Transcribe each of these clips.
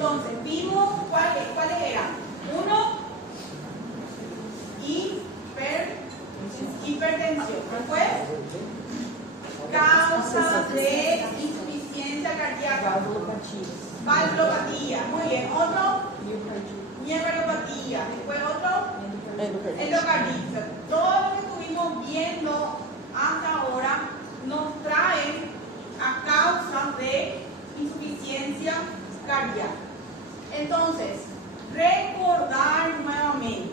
Entonces, vimos cuáles eran. Uno, hipertensión. Después, causas de insuficiencia cardíaca. Valvulopatía. Muy bien. Otro, miocardiopatía. Después otro, endocarditis. Todo lo que estuvimos viendo hasta ahora nos trae a causas de insuficiencia cardíaca. Entonces, recordar nuevamente.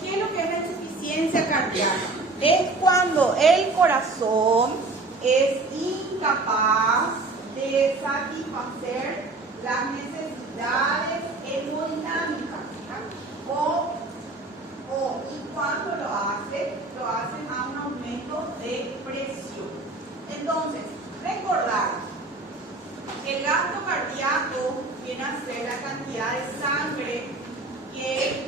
¿Qué es lo que es la insuficiencia cardíaca? Es cuando el corazón es incapaz de satisfacer las necesidades hemodinámicas. Y cuando lo hacen a un aumento de presión. Entonces, recordar, el gasto cardíaco viene a ser la cantidad de sangre que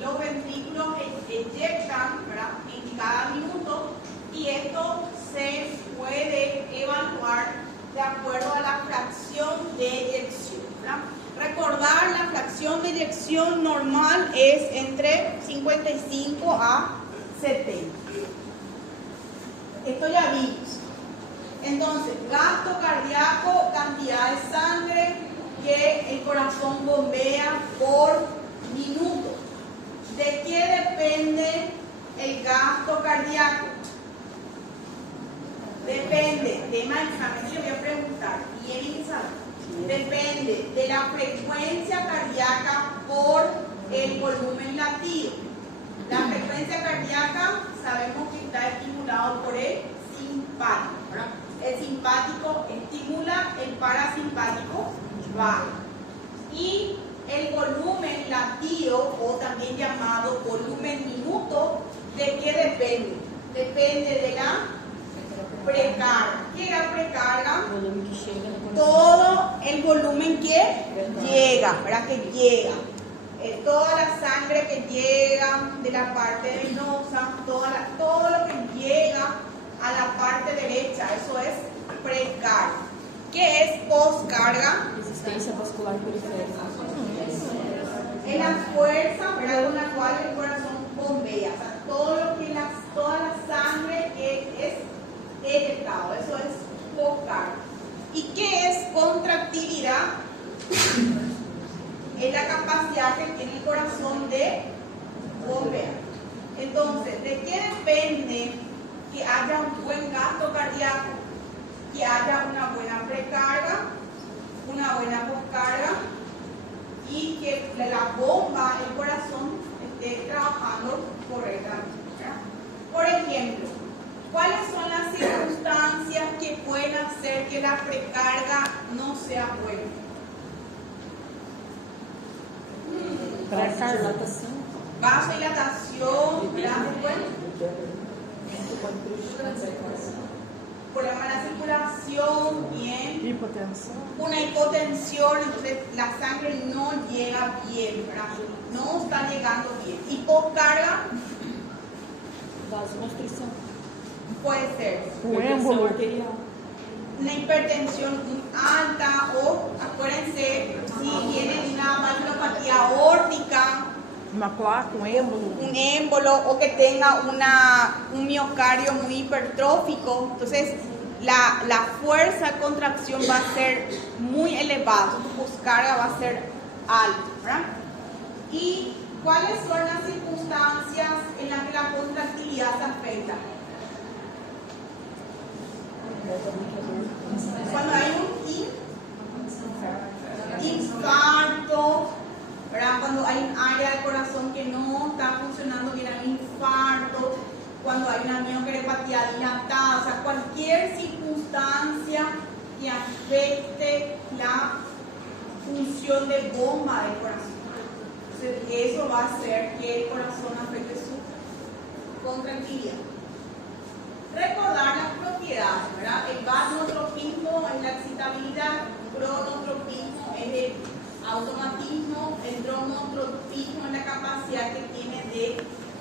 los ventrículos eyectan, ¿verdad?, en cada minuto, y esto se puede evaluar de acuerdo a la fracción de eyección, ¿verdad? Recordar, la fracción de eyección normal es entre 55 a 70. Esto ya vimos. Entonces, gasto cardíaco, cantidad de sangre que el corazón bombea por minuto. ¿De qué depende el gasto cardíaco? Depende, tema de examen, le voy a preguntar, bien saber. Depende de la frecuencia cardíaca por el volumen latido. La frecuencia cardíaca sabemos que está estimulado por el simpático, ¿verdad? El simpático estimula, el parasimpático baja. Y el volumen latido, o también llamado volumen minuto, ¿de qué depende? Depende de la precarga. ¿Qué es la precarga? Todo el volumen que llega, ¿verdad? Que llega. Toda la sangre que llega de la parte venosa, todo lo que llega a la parte derecha, eso es precarga. ¿Qué es postcarga? Resistencia vascular periférica. Es la fuerza, ¿verdad?, con la cual el corazón bombea. O sea, toda la sangre que es eyectado, eso es postcarga. ¿Y qué es contractilidad? Es la capacidad que tiene el corazón de bombear. Entonces, ¿de qué depende que haya un buen gasto cardíaco? Que haya una buena precarga, una buena postcarga y que la bomba, el corazón, esté trabajando correctamente, ¿verdad? Por ejemplo, ¿cuáles son las circunstancias que pueden hacer que la precarga no sea buena? Vasodilatación, ¿verdad? Problema de la circulación, bien. Hipotensión. Una hipotensión, entonces la sangre no llega bien, ¿verdad? No está llegando bien. Y postcarga Vasoconstricción. puede ser Un émbolo arterial. una hipertensión muy alta, o acuérdense, si tienen una valvulopatía aórtica, Uma placa, um êmbolo. un émbolo, o que tenga un miocardio muy hipertrófico, entonces la fuerza de contracción va a ser muy elevada, tu postcarga va a ser alta, ¿verdad? ¿Y cuáles son las circunstancias en las que la contractilidad se afecta? Cuando hay un infarto, ¿verdad? Cuando hay un área del corazón que no está funcionando bien, hay un infarto, cuando hay una miocardiopatía dilatada, o sea, cualquier circunstancia que afecte la función de bomba del corazón. Entonces, eso va a hacer que el corazón afecte su contractilidad. Recordar las propiedades, ¿verdad? El vasotropismo es la excitabilidad, el cronotropismo es el automatismo, el dromotropismo es la capacidad que tiene de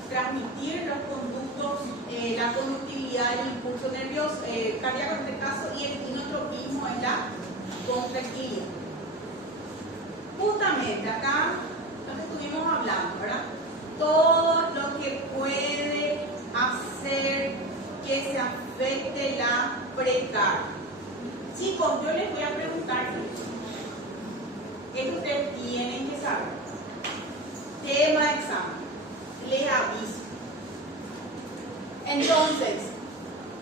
transmitir los conductos, la conductividad, el impulso nervioso, cardíaco en este caso, y el inotropismo es la contractilidad. Justamente acá lo que estuvimos hablando, ¿verdad? Todo lo que puede hacer que se afecte la precardia. Chicos, yo les voy a preguntar esto ustedes tienen que saber. Tema de examen. Les aviso. Entonces,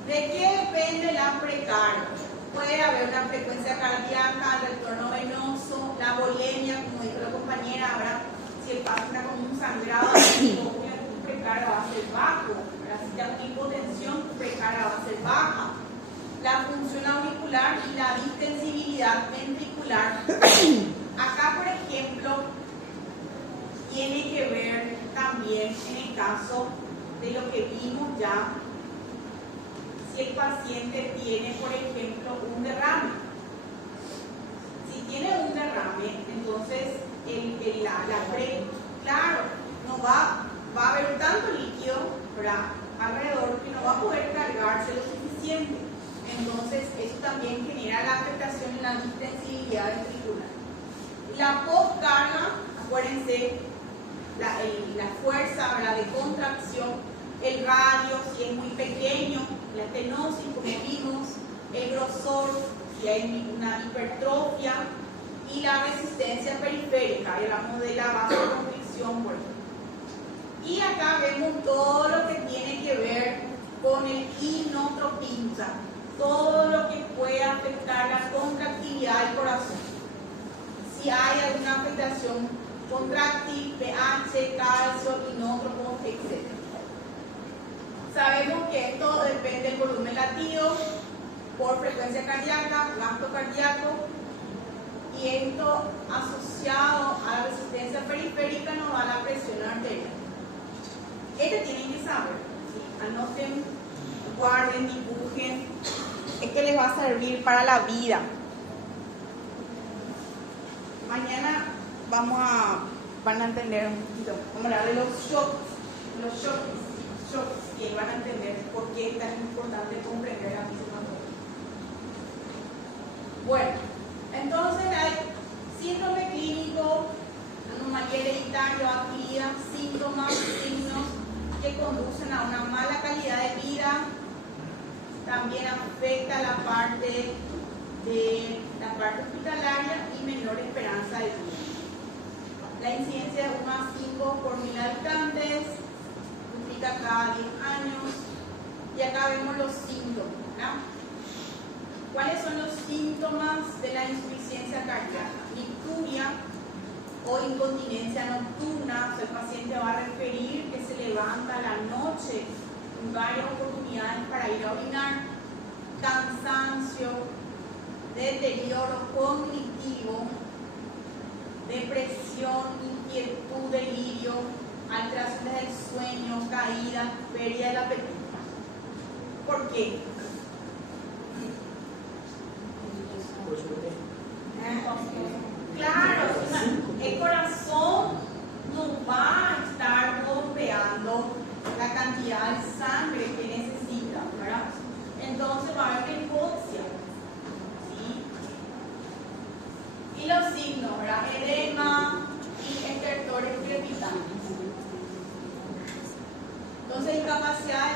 ¿de qué depende la precardia? Puede haber una frecuencia cardíaca, el retorno venoso, la volemia, como dijo la compañera, ¿verdad? Si el paciente está con un sangrado, tu precardia va a ser bajo. ¿Verdad? Si está con hipotensión, tu precardia va a ser baja. La función auricular y la distensibilidad ventricular. Acá, por ejemplo, tiene que ver también en el caso de lo que vimos ya, si el paciente tiene, por ejemplo, un derrame. Si tiene un derrame, entonces claro, no va a haber tanto líquido, ¿verdad?, alrededor que no va a poder cargarse lo suficiente. Entonces, eso también genera la afectación en la distensibilidad ventricular. La postcarga, acuérdense, la fuerza, ¿verdad?, de contracción, el radio, si es muy pequeño, la estenosis, como vimos, el grosor, si hay una hipertrofia, y la resistencia periférica, y hablamos de la vasoconstricción, por ejemplo. Y acá vemos todo lo que tiene que ver con el inotropismo, o sea, todo lo que puede afectar la contractilidad del corazón. Si hay alguna afectación contráctil, pH, calcio, inótropo, etc. Sabemos que esto depende del volumen latido por frecuencia cardíaca, gasto cardíaco, y esto asociado a la resistencia periférica nos da la presión arterial. Este tienen que saber, ¿sí? Anoten, guarden, dibujen. Esto les va a servir para la vida. Mañana van a entender un poquito, vamos a hablar de los shocks, y van a entender por qué es tan importante comprender la fisiopatología. Bueno, entonces hay síndrome clínico, anomalía hereditaria, actividad, síntomas, signos que conducen a una mala calidad de vida. También afecta la parte hospitalaria y menor esperanza de vida. La incidencia es 1 a 5 por 1000 habitantes, duplica cada 10 años. Y acá vemos los síntomas, ¿no? ¿Cuáles son los síntomas de la insuficiencia cardíaca? Icturia o incontinencia nocturna. O sea, el paciente va a referir que se levanta a la noche en varias oportunidades para ir a orinar. Cansancio, deterioro cognitivo, depresión, inquietud, delirio, alteraciones del sueño, caída, pérdida del apetito. ¿Por qué? Claro, el corazón no va a estar bombeando la cantidad de sangre que necesita, ¿verdad? Entonces va a haber hipoxia, ¿sí? Y los signos, ¿verdad? Edema y estertores crepitantes. Entonces, incapacidad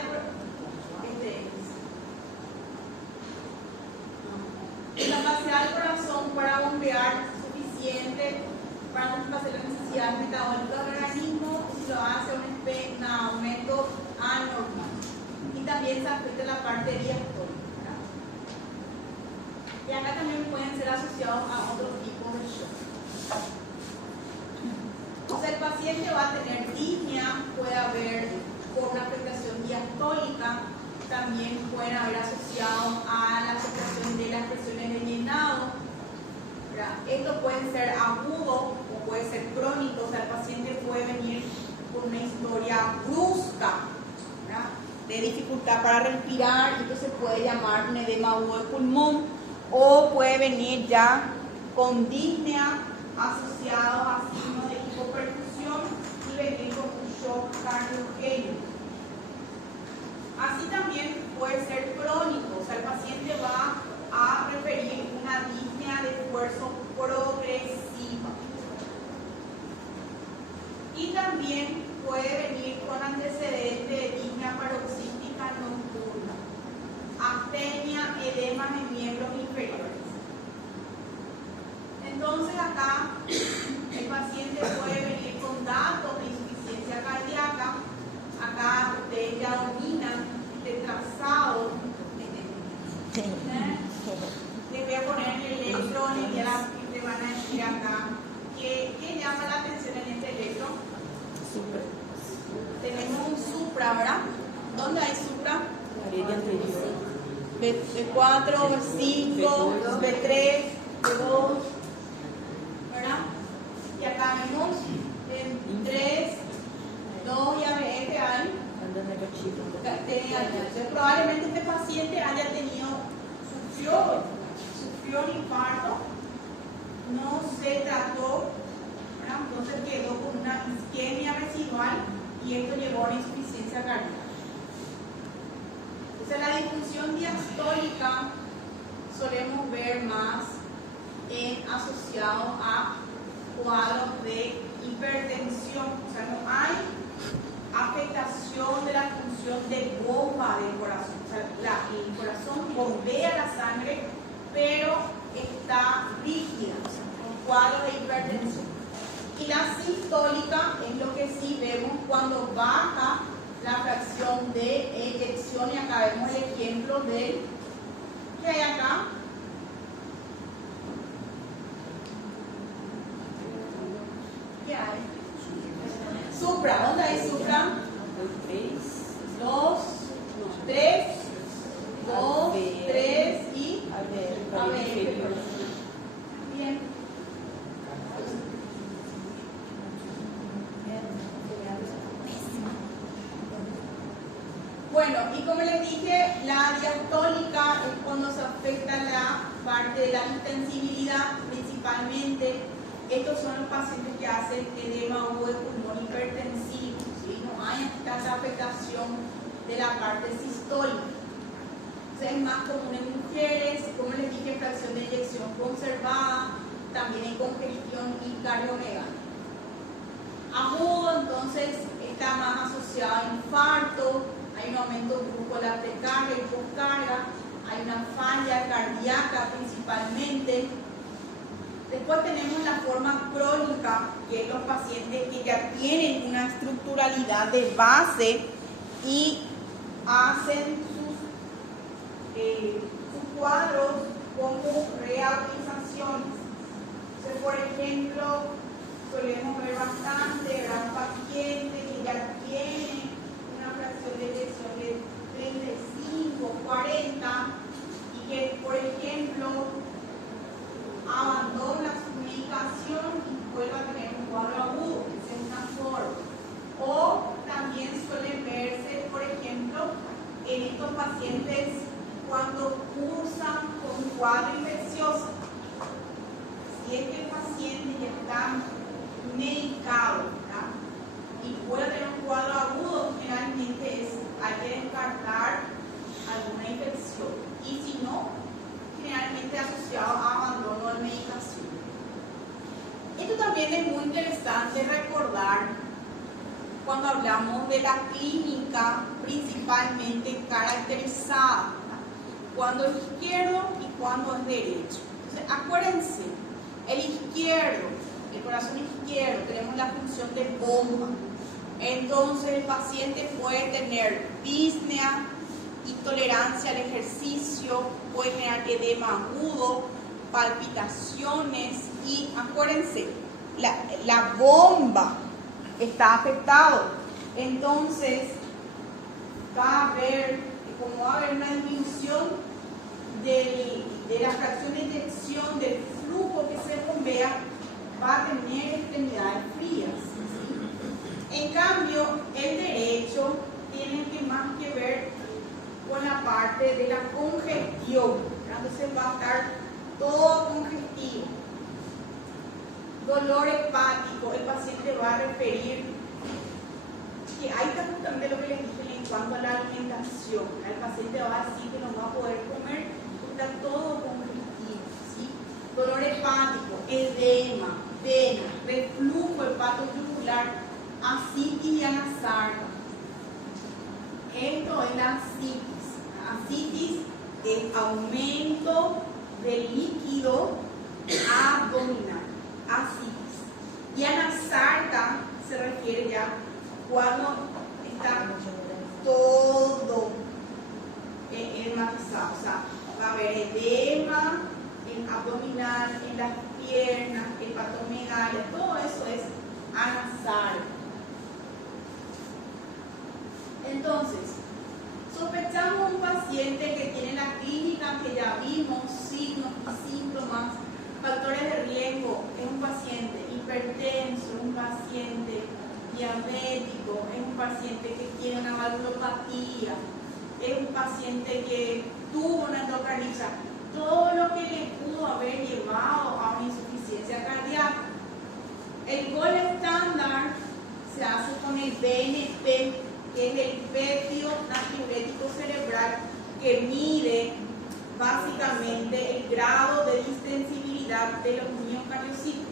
del corazón para bombear suficiente para satisfacer las necesidades metabólicas del organismo, y si lo hace un aumento anormal. Y también se afecta la parte diastólica, ¿verdad? Y acá también pueden ser asociados a otros tipos de shock. O sea, el paciente va a tener disnea, puede haber por una afectación diastólica, también pueden haber asociado a la afectación de las presiones de llenado, ¿verdad? Esto puede ser agudo o puede ser crónico, o sea, el paciente puede venir con una historia brusca, ¿verdad?, de dificultad para respirar, entonces puede llamar un edema agudo de pulmón, o puede venir ya con disnea asociado a signos de hipoperfusión y venir con un shock cardiogénico. Así también puede ser crónico, o sea, el paciente va a referir una disnea de esfuerzo progresiva. Les voy a poner el electrón y ya le van a decir acá qué llama la atención en este electrón. Super. Tenemos un supra, ¿verdad? ¿Dónde hay supra? Parede anterior. B4, B5, B3, B2, ¿verdad? Y acá vemos en 3, 2 y ABE que hay. Anda negativo. Entonces, probablemente este paciente haya sufrió un infarto, no se trató, ¿verdad? Entonces quedó con una isquemia residual y esto llevó a una insuficiencia cardíaca. Entonces, la disfunción diastólica solemos ver más asociado a cuadros de hipertensión, o sea, no hay afectación de la función de bomba del corazón, o sea, el corazón bombea la sangre, pero está rígida, o sea, con cuadros de hipertensión. Y la sistólica es lo que sí vemos cuando baja la fracción de eyección, y acá vemos el ejemplo de ¿qué hay acá? ¿Qué hay? Supra, ¿dónde hay supra? 2, 3, 2, 3 y ABE. Bien. Bueno, y como les dije, la diastólica es cuando se afecta la parte de la intensibilidad principalmente. Estos son los pacientes que hacen edema agudo de pulmón hipertensivo, ¿sí? No hay tanta afectación de la parte sistólica. Entonces, es más común en mujeres, como les dije, fracción de eyección conservada, también en congestión y cardiomegalia. Agudo, entonces, está más asociado a infarto, hay un aumento brusco de la precarga y poscarga, hay una falla cardíaca principalmente. Después tenemos la forma crónica, que es los pacientes que ya tienen una estructuralidad de base y hacen sus cuadros como reagudizaciones. Entonces, por ejemplo, solemos ver bastante gran paciente que ya tiene una fracción de eyección de 35, 40 y que, por ejemplo, abandona su medicación y vuelve a tener un cuadro agudo, que es una forma. O también suele verse, por ejemplo, en estos pacientes cuando cursan con un cuadro infeccioso. Si es que el paciente ya está medicado, ¿verdad? Y puede tener un cuadro agudo, generalmente hay que descartar alguna infección. Y si no, generalmente asociado a abandono de medicación. Esto también es muy interesante recordar cuando hablamos de la clínica principalmente caracterizada, ¿verdad? Cuando es izquierdo y cuando es derecho. Entonces, acuérdense, el izquierdo, el corazón izquierdo, tenemos la función de bomba. Entonces, el paciente puede tener disnea, intolerancia al ejercicio, puede tener edema agudo, palpitaciones y acuérdense, la bomba está afectado. Entonces, va a haber una disminución de la fracción de eyección, del flujo que se bombea, va a tener extremidades frías, ¿sí? En cambio, el derecho tiene más que ver con la parte de la congestión, entonces va a estar todo congestivo. Dolor hepático, el paciente va a referir que ahí está justamente lo que les dije en cuanto a la alimentación. El paciente va a decir que no va a poder comer porque está todo congestivo, ¿sí? Dolor hepático, edema, vena, reflujo hepatoyugular, ascitis y anasarca. Esto es la ascitis. Ascitis es aumento del líquido abdominal. Ascitis. Y anasarca se refiere ya cuando está todo enmatizado, o sea, va es un paciente hipertenso, un paciente diabético, es un paciente que tiene una valvulopatía, es un paciente que tuvo una endocarditis, todo lo que le pudo haber llevado a una insuficiencia cardíaca. El gol estándar se hace con el BNP, que es el péptido natriurético cerebral, que mide básicamente el grado de distensibilidad de los miocardiocitos.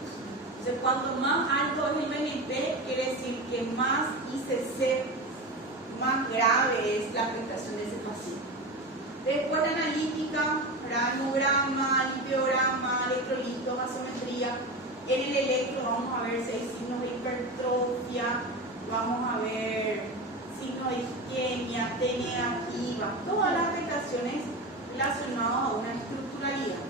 Entonces, cuanto más alto es el BNP, quiere decir que más ICC, más grave es la afectación de ese paciente. Después la analítica, hemograma, lipiograma, electrolitos, gasometría. En el electro vamos a ver si hay signos de hipertrofia, vamos a ver signos de isquemia, T negativa, todas las afectaciones relacionadas a una estructuralidad.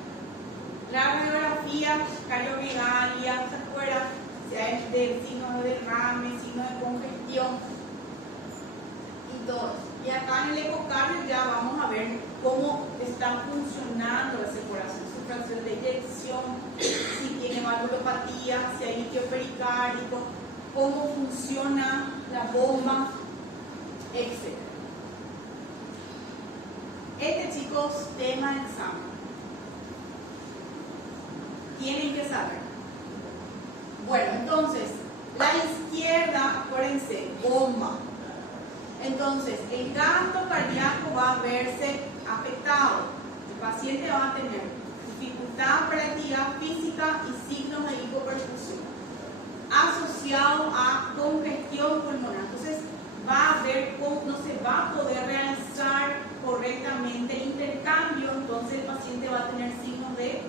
La radiografía, cardiomegalia, ¿se acuerdan? Si hay signos de derrame, signos de congestión y todo. Y acá en el ecocardio ya vamos a ver cómo está funcionando ese corazón, su fracción de eyección, si tiene valvulopatía, si hay líquido pericárdico, cómo funciona la bomba, etc. Este, chicos, tema de examen. Tienen que saber. Bueno, entonces, la izquierda, acuérdense, bomba. Entonces, el gasto cardíaco va a verse afectado. El paciente va a tener dificultad para actividad física y signos de hipoperfusión asociado a congestión pulmonar. Entonces, va a ver cómo no se va a poder realizar correctamente el intercambio. Entonces, el paciente va a tener signos de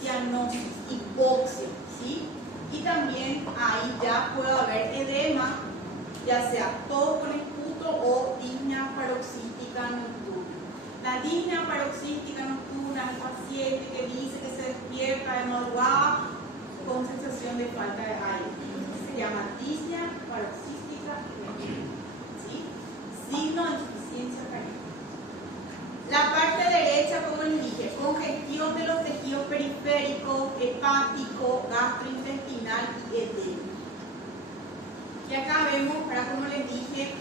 cianosis, hipoxia, ¿sí? Y también ahí ya puede haber edema, ya sea todo con esputo o disnea paroxística nocturna. La disnea paroxística nocturna es el paciente que dice que se despierta de madrugada con sensación de falta de aire. Se llama disnea paroxística nocturna, ¿sí? Signo de insuficiencia cardíaca. La parte derecha, como les dije, congestión de los tejidos periféricos, hepático, gastrointestinal y edema. Y acá vemos, ¿verdad? Como les dije,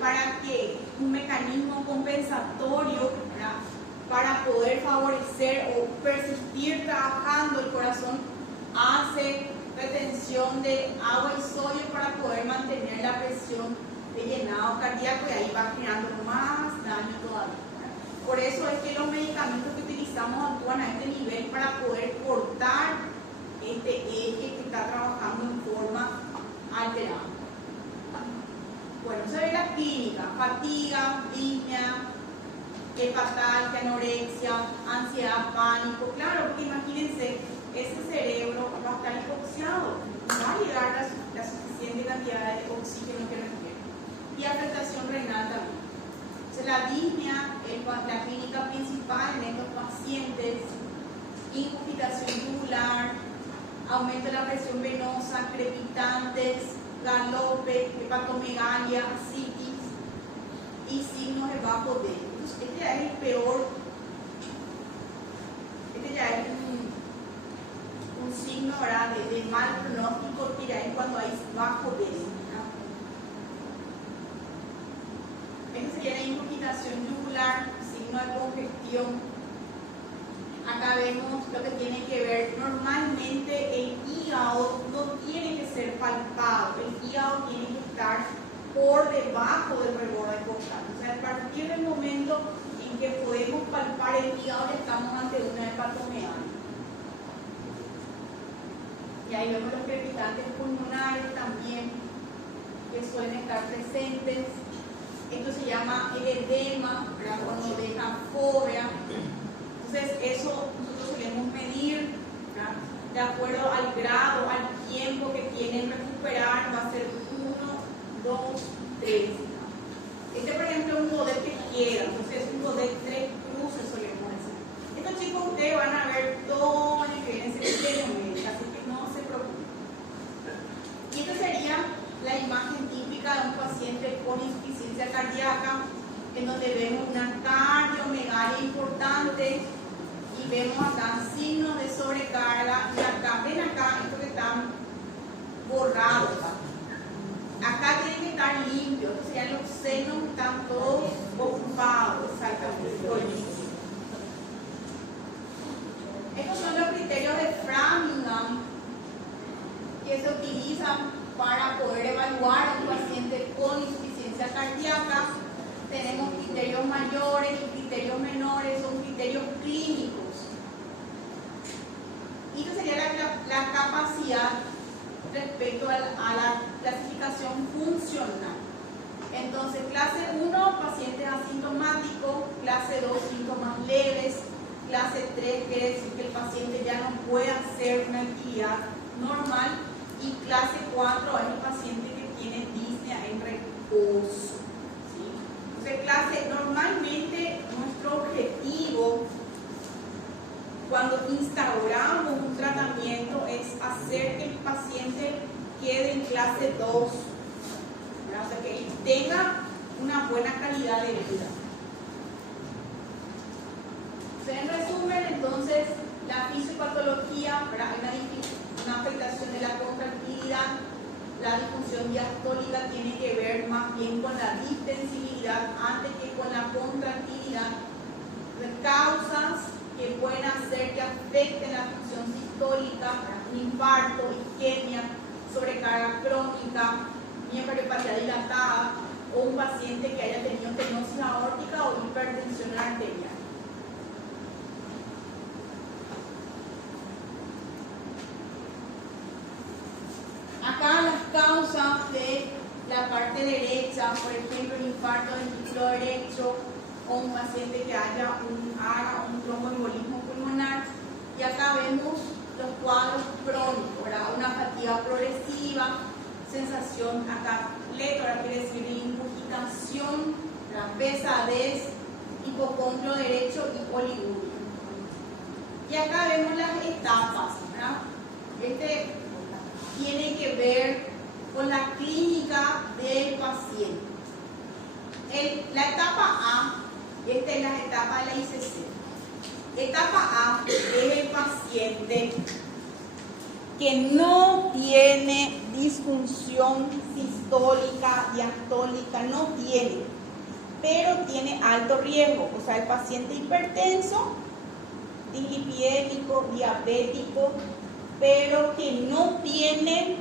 para que un mecanismo compensatorio, ¿verdad? Para poder favorecer o persistir trabajando el corazón, hace retención de agua y sodio para poder mantener la presión de llenado cardíaco y ahí va generando más daño todavía. Por eso es que los medicamentos que utilizamos actúan a este nivel para poder cortar este eje que está trabajando en forma alterada. Bueno, se ve la clínica: fatiga, disnea, hepatalgia, anorexia, ansiedad, pánico. Claro, porque imagínense, ese cerebro va a estar hipoxiado, no va a llegar la suficiente cantidad de oxígeno que requiere. Y afectación renal también. Entonces, la disnea es la clínica principal en estos pacientes: incupitación tubular, aumento de la presión venosa, crepitantes, galope, hepatomegalia, ascitis y signos de bajo D. Entonces, este ya es el peor, este ya es un signo, ¿verdad?, de mal pronóstico, que ya es cuando hay bajo D. Esta sería la incupitación yugular, signo de congestión. Acá vemos lo que tiene que ver, normalmente el hígado no tiene que ser palpado, el hígado tiene que estar por debajo del reborde costal. O sea, a partir del momento en que podemos palpar el hígado, ya estamos ante una hepatomegalia. Y ahí vemos los crepitantes pulmonares también, que suelen estar presentes. Esto se llama el edema, ¿verdad?, cuando deja fobia. Entonces, eso nosotros solemos medir, ¿verdad?, de acuerdo al grado, al tiempo que tienen recuperar. Va a ser 1, 2, 3. Este, por ejemplo, es un Godet que quiera, entonces es un Godet 3 cruces, solemos decir. Estos chicos, ustedes van a ver todo el que viene en serio médica, así que no se preocupen. Y esta sería la imagen típica de un paciente con insuficiencia cardíaca, en donde vemos una cardiomegalia importante y vemos acá signos de sobrecarga y acá, ven acá, estos que están borrados. Acá tienen que estar limpios, o sea, los senos están todos ocupados, exactamente. Estos son los criterios de Framingham que se utilizan para poder evaluar a un paciente con insuficiencia cardíaca. Tenemos criterios mayores y criterios menores, son criterios clínicos. Y esta sería la capacidad respecto a la clasificación funcional. Entonces, clase 1, pacientes asintomáticos, clase 2, síntomas leves, clase 3 quiere decir que el paciente ya no puede hacer una actividad normal, y clase 4 es el paciente que tiene disnea en reposo. ¿Sí? Entonces, normalmente nuestro objetivo cuando instauramos un tratamiento es hacer que el paciente quede en clase 2, o sea, que él tenga una buena calidad de vida. En resumen, entonces, la fisiopatología, una afectación de la contractilidad, la disfunción diastólica tiene que ver más bien con la distensibilidad antes que con la contractilidad. Causas que pueden hacer que afecten la función sistólica, un infarto, isquemia, sobrecarga crónica, miocardiopatía dilatada o un paciente que haya tenido estenosis aórtica o hipertensión arterial. Acá las causas de la parte derecha, por ejemplo, el infarto ventriculo derecho o un paciente que haga un tromboembolismo pulmonar. Y acá vemos los cuadros crónicos, ¿verdad? Una fatiga progresiva, sensación acá pletora, quiere decir ingurgitación, pesadez, hipocondrio derecho y oliguria. Y acá vemos las etapas, ¿verdad? Este tiene que ver con la clínica del paciente. La etapa A, esta es la etapa de la ICC. Etapa A es el paciente que no tiene disfunción sistólica, diastólica, no tiene, pero tiene alto riesgo, o sea, el paciente hipertenso, dislipidémico, diabético, pero que no tiene,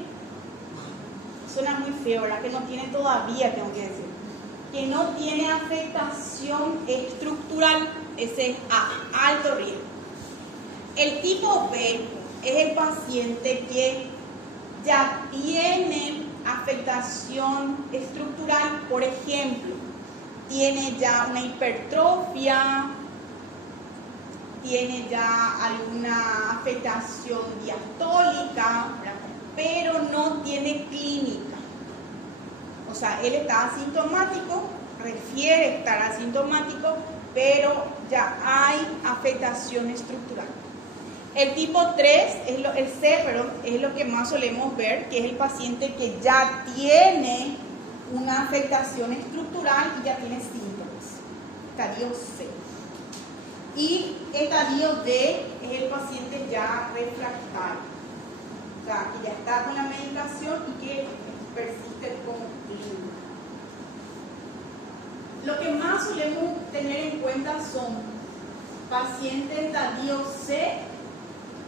suena muy feo, ¿verdad? Que no tiene todavía, tengo que decir, que no tiene afectación estructural, ese es A, alto riesgo. El tipo B es el paciente que ya tiene afectación estructural, por ejemplo, tiene ya una hipertrofia, tiene ya alguna afectación diastólica, pero no tiene clínica. O sea, él está asintomático, refiere estar asintomático, pero ya hay afectación estructural. El tipo 3, el C, es lo que más solemos ver, que es el paciente que ya tiene una afectación estructural y ya tiene síntomas. Estadio C. Y estadio D es el paciente ya refractario, o sea, que ya está con la medicación y que persiste como clínica. Lo que más solemos tener en cuenta son pacientes estadio C,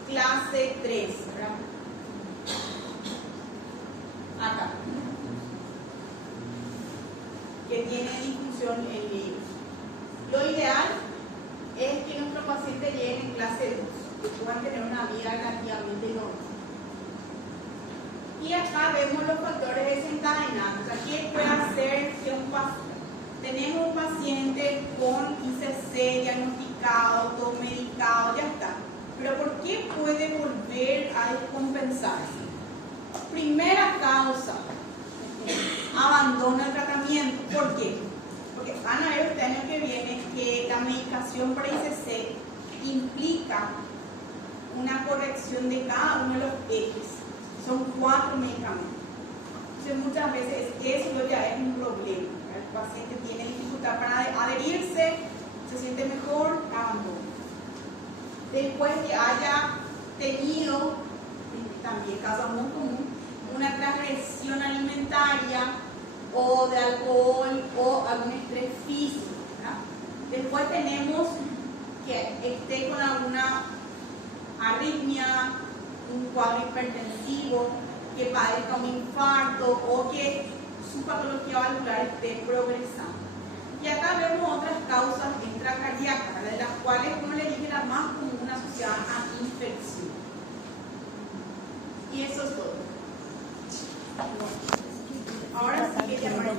clase 3, ¿verdad? Acá, que tiene disfunción en líquido. Lo ideal es que nuestros pacientes lleguen en clase 2, que puedan tener una vida relativamente normal. Y acá vemos los factores desencadenantes. Aquí puede hacer que tenemos un paciente con ICC diagnosticado, todo medicado, ya está. Pero ¿por qué puede volver a descompensarse? Primera causa, abandono el tratamiento. ¿Por qué? Porque van a ver este año que viene que la medicación para ICC implica una corrección de cada uno de los ejes. Son 4 medicamentos. Entonces muchas veces eso ya es un problema. El paciente tiene dificultad para adherirse, se siente mejor, abandono. después que haya tenido, también caso muy común, una transgresión alimentaria o de alcohol o algún estrés físico, ¿verdad? Después tenemos que esté con alguna arritmia, un cuadro hipertensivo, que padezca un infarto o que su patología valvular esté progresando. Y acá vemos otras causas extracardíacas, de las cuales, como le dije, la más común asociada a infección. Y eso es todo. Ahora sí que llamar.